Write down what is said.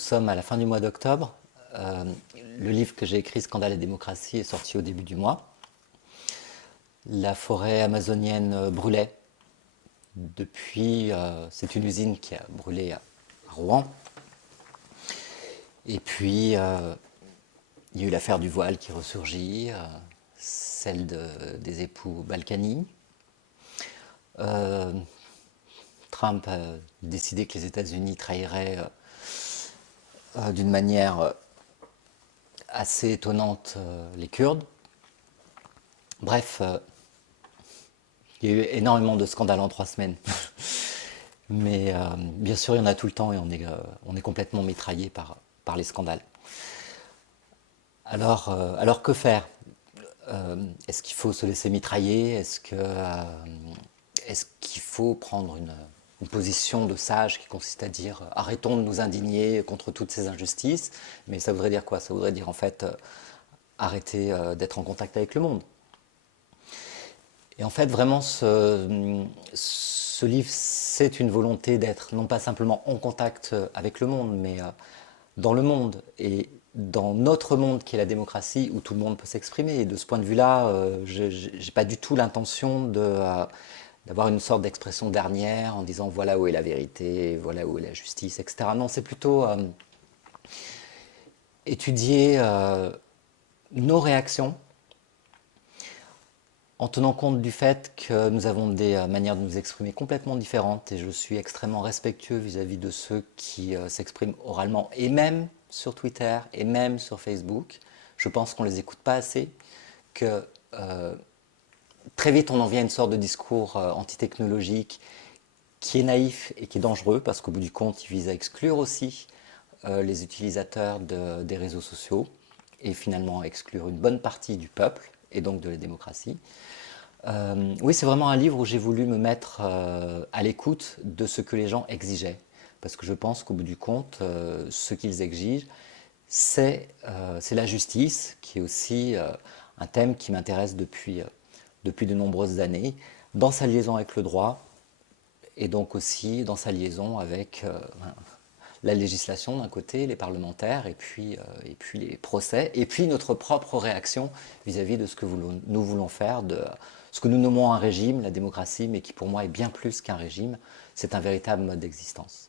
sommes à la fin du mois d'octobre. Le livre que j'ai écrit, Scandale et démocratie, est sorti au début du mois. La forêt amazonienne brûlait depuis... c'est une usine qui a brûlé à Rouen. Et puis, il y a eu l'affaire du voile qui ressurgit, celle des époux Balkany. Trump a décidé que les États-Unis trahiraient d'une manière assez étonnante les Kurdes. Bref, il y a eu énormément de scandales en 3 semaines. Mais bien sûr, il y en a tout le temps et on est complètement mitraillé par les scandales. Alors que faire? Est-ce qu'il faut se laisser mitrailler? Est-ce qu'il faut prendre une position de sage qui consiste à dire arrêtons de nous indigner contre toutes ces injustices? Mais ça voudrait dire quoi? Ça voudrait dire en fait arrêter d'être en contact avec le monde. Et en fait, vraiment, ce livre, c'est une volonté d'être non pas simplement en contact avec le monde, mais dans le monde et dans notre monde qui est la démocratie où tout le monde peut s'exprimer. Et de ce point de vue-là, je n'ai pas du tout l'intention d'avoir une sorte d'expression dernière en disant voilà où est la vérité, voilà où est la justice, etc. Non, c'est plutôt étudier nos réactions en tenant compte du fait que nous avons des manières de nous exprimer complètement différentes et je suis extrêmement respectueux vis-à-vis de ceux qui s'expriment oralement et même sur Twitter et même sur Facebook. Je pense qu'on ne les écoute pas assez, que très vite on en vient à une sorte de discours antitechnologique qui est naïf et qui est dangereux parce qu'au bout du compte il vise à exclure aussi les utilisateurs des réseaux sociaux et finalement à exclure une bonne partie du peuple et donc de la démocratie. Oui, c'est vraiment un livre où j'ai voulu me mettre à l'écoute de ce que les gens exigeaient. Parce que je pense qu'au bout du compte, ce qu'ils exigent, c'est la justice, qui est aussi un thème qui m'intéresse depuis de nombreuses années, dans sa liaison avec le droit, et donc aussi dans sa liaison avec la législation d'un côté, les parlementaires, et puis les procès, et puis notre propre réaction vis-à-vis de ce que nous voulons faire, de ce que nous nommons un régime, la démocratie, mais qui pour moi est bien plus qu'un régime, c'est un véritable mode d'existence.